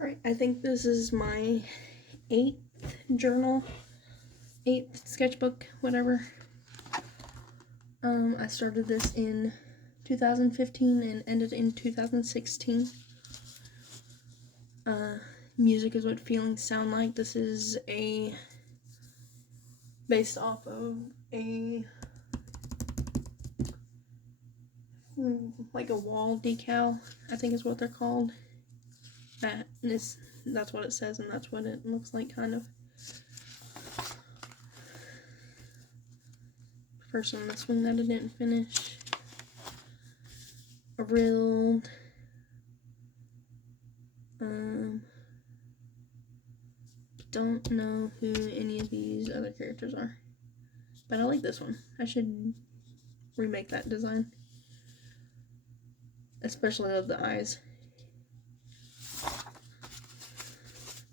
Alright, I think this is my 8th journal, 8th sketchbook, whatever. I started this in 2015 and ended in 2016. Music is what feelings sound like. This is based off of like a wall decal, I think is what they're called. That's what it says, and that's what it looks like, kind of. First one, this one that I didn't finish. A real don't know who any of these other characters are, but I like this one. I should remake that design, especially of the eyes.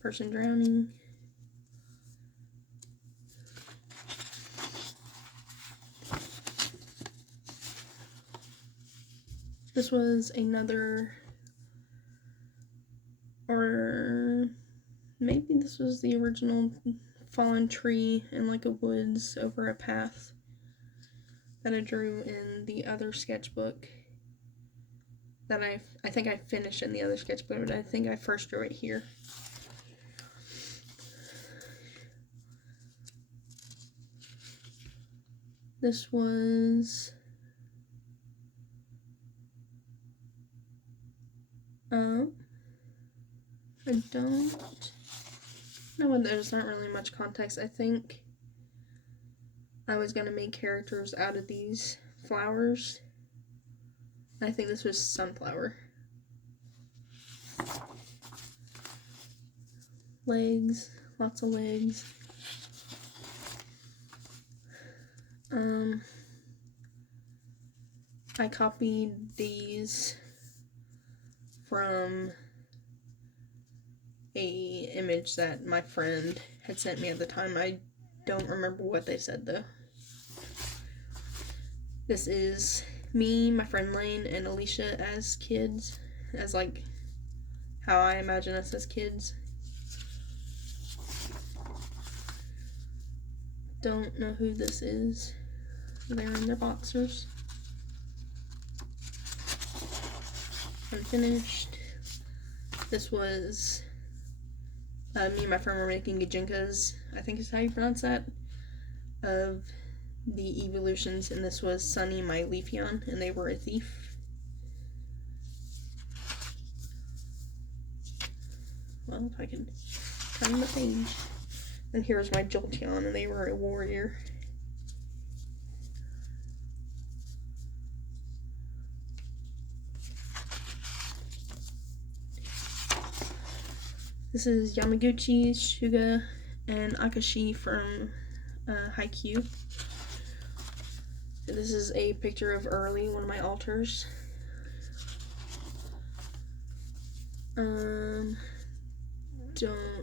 Person drowning. This was another, or maybe this was the original fallen tree in like a woods over a path that I drew in the other sketchbook that I think I finished in the other sketchbook, but I think I first drew it here. This was I don't know, there's not really much context. I think I was gonna make characters out of these flowers. I think this was sunflower. Legs, lots of legs. I copied these from a image that my friend had sent me at the time. I don't remember what they said though. This is me, my friend Lane, and Alicia as kids, as like how I imagine us as kids. Don't know who this is. They're in their boxers. Unfinished. This was me and my friend were making gajinkas, I think is how you pronounce that, of the evolutions, and this was Sunny, my Leafeon, and they were a thief. Well, if I can turn the page. And here's my Jolteon, and they were a warrior. This is Yamaguchi, Shuga, and Akashi from Haikyuu. This is a picture of Early, one of my alters. Don't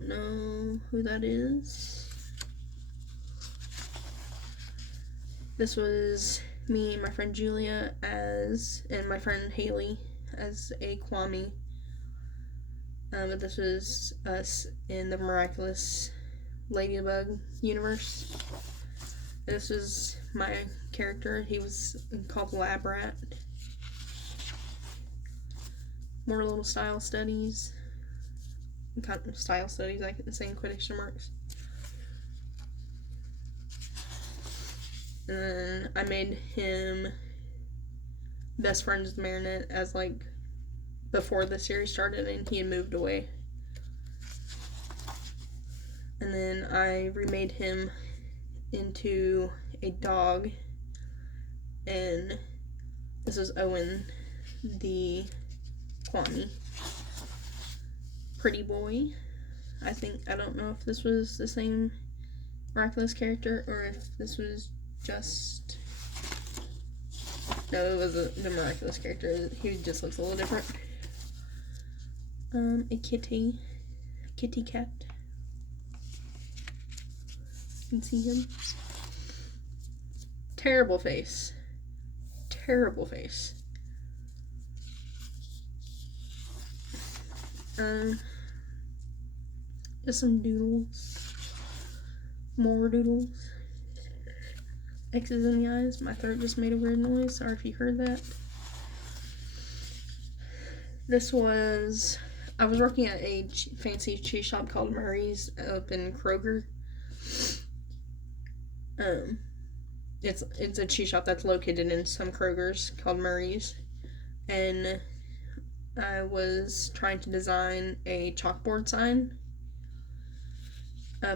know who that is. This was me and my friend Julia and my friend Haley as a Kwame. But this was us in the Miraculous Ladybug universe. This was my character. He was called Lab Rat. More little style studies. Style studies, I can say in quotation marks. And then I made him best friends with Marinette as like before the series started, and he had moved away. And then I remade him into a dog, and this is Owen, the Kwame. Pretty boy. I don't know if this was the same Miraculous character or if this was just... No, it was the Miraculous character. He just looks a little different. A kitty cat. You can see him. Terrible face. Just some doodles. More doodles. X's in the eyes. My throat just made a weird noise. Sorry if you heard that. I was working at a fancy cheese shop called Murray's up in Kroger. It's a cheese shop that's located in some Krogers called Murray's. And I was trying to design a chalkboard sign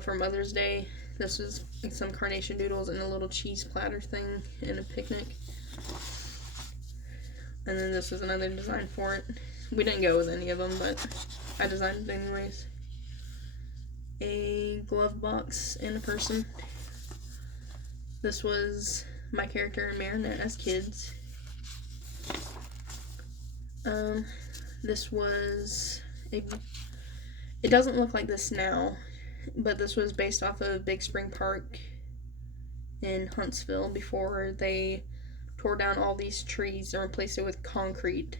for Mother's Day. This was like some carnation doodles and a little cheese platter thing and a picnic. And then this was another design for it. We didn't go with any of them, but I designed it anyways. A glove box and a person. This was my character and Marinette as kids. This was it doesn't look like this now, but this was based off of Big Spring Park in Huntsville before they tore down all these trees and replaced it with concrete.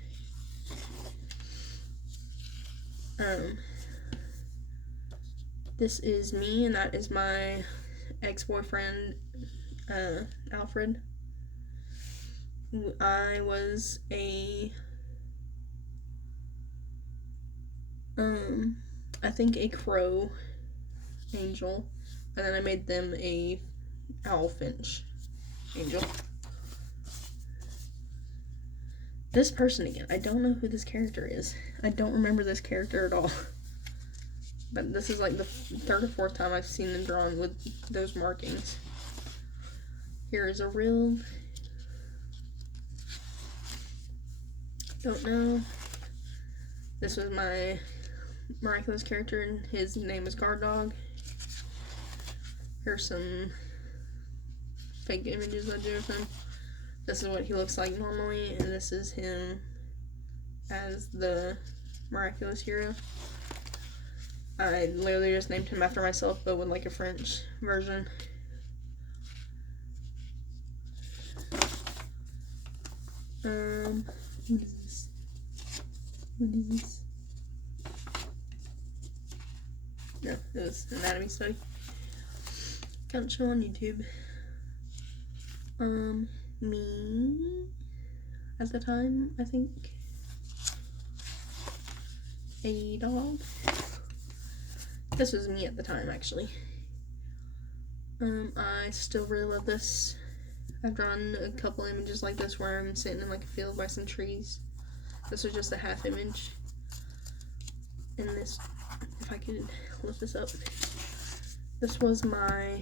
This is me, and that is my ex-boyfriend, Alfred. I was I think a crow angel, and then I made them a owl finch angel. This person again, I don't know who this character is. I don't remember this character at all. But this is like the third or fourth time I've seen them drawn with those markings. Here is a real. Don't know. This was my miraculous character, and his name is Guard Dog. Here's some fake images I drew of him. This is what he looks like normally, and this is him as the miraculous hero. I literally just named him after myself, but with like a French version. What is this? What is this? No, it was anatomy study. Can't show on YouTube. Me at the time, I think. A dog. This was me at the time, actually. I still really love this. I've drawn a couple images like this where I'm sitting in like a field by some trees. This was just a half image. And this, if I could lift this up, this was my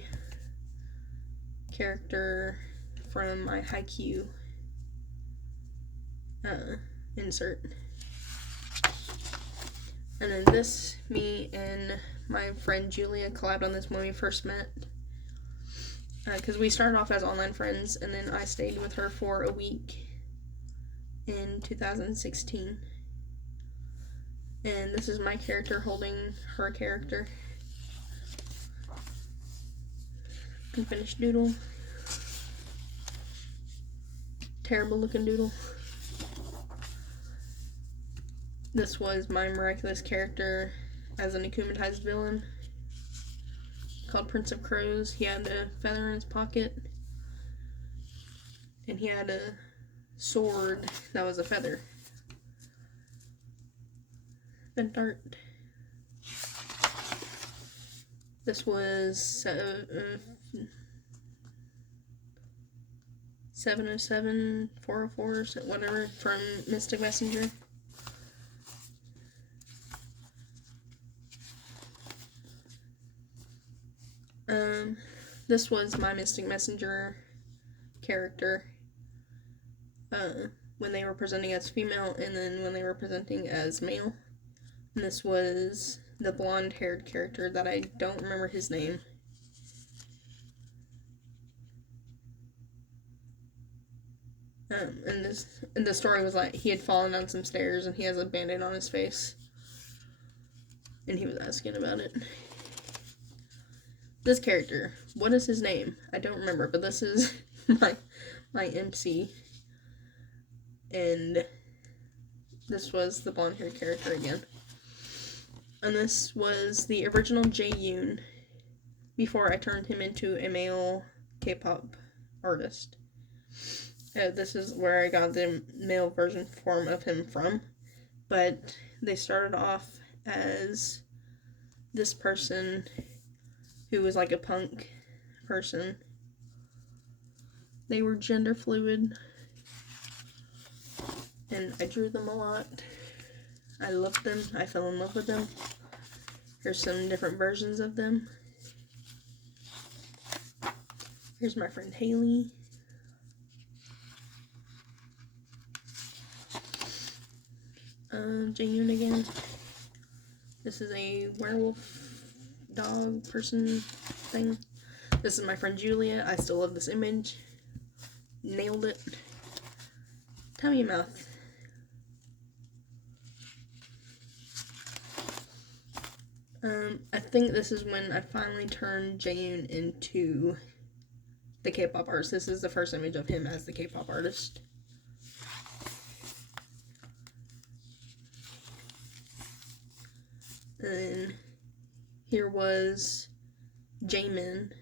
character from my Haikyuu insert. And then this, me and my friend Julia collabed on this when we first met. Because we started off as online friends, and then I stayed with her for a week in 2016. And this is my character holding her character. Unfinished doodle. Terrible looking doodle. This was my miraculous character as an akumatized villain called Prince of Crows. He had a feather in his pocket, and he had a sword that was a feather. Bent dart. This was 707, 404, whatever, from Mystic Messenger. This was my Mystic Messenger character when they were presenting as female, and then when they were presenting as male. And this was the blonde-haired character that I don't remember his name. And the story was like he had fallen down some stairs and he has a band-aid on his face, and he was asking about it. This character, what is his name? I don't remember, but this is my MC, and this was the blonde-haired character again. And this was the original Jaeyoon before I turned him into a male K-pop artist. This is where I got the male version form of him from. But they started off as this person who was like a punk person. They were gender fluid, and I drew them a lot. I loved them. I fell in love with them. Here's some different versions of them. Here's my friend Haley. Jaeyoon again. This is a werewolf dog person thing. This is my friend Julia. I still love this image. Nailed it. Tummy mouth. I think this is when I finally turned Jaeyoon into the K-pop artist. This is the first image of him as the K-pop artist. And then here was Jaemin,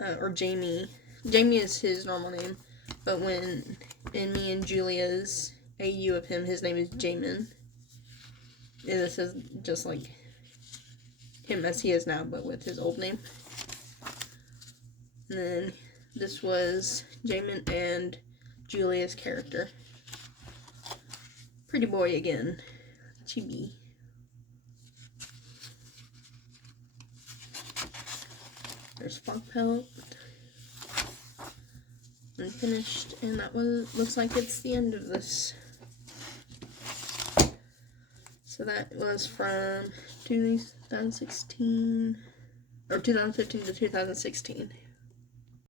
or Jamie. Jamie is his normal name, but when in me and Julia's AU of him, his name is Jaemin. And this is just like him as he is now, but with his old name. And then this was Jaemin and Julia's character. Pretty boy again. Chibi. There's Funk Pelt. Unfinished, and that looks like it's the end of this. So that was from 2016, or 2015 to 2016.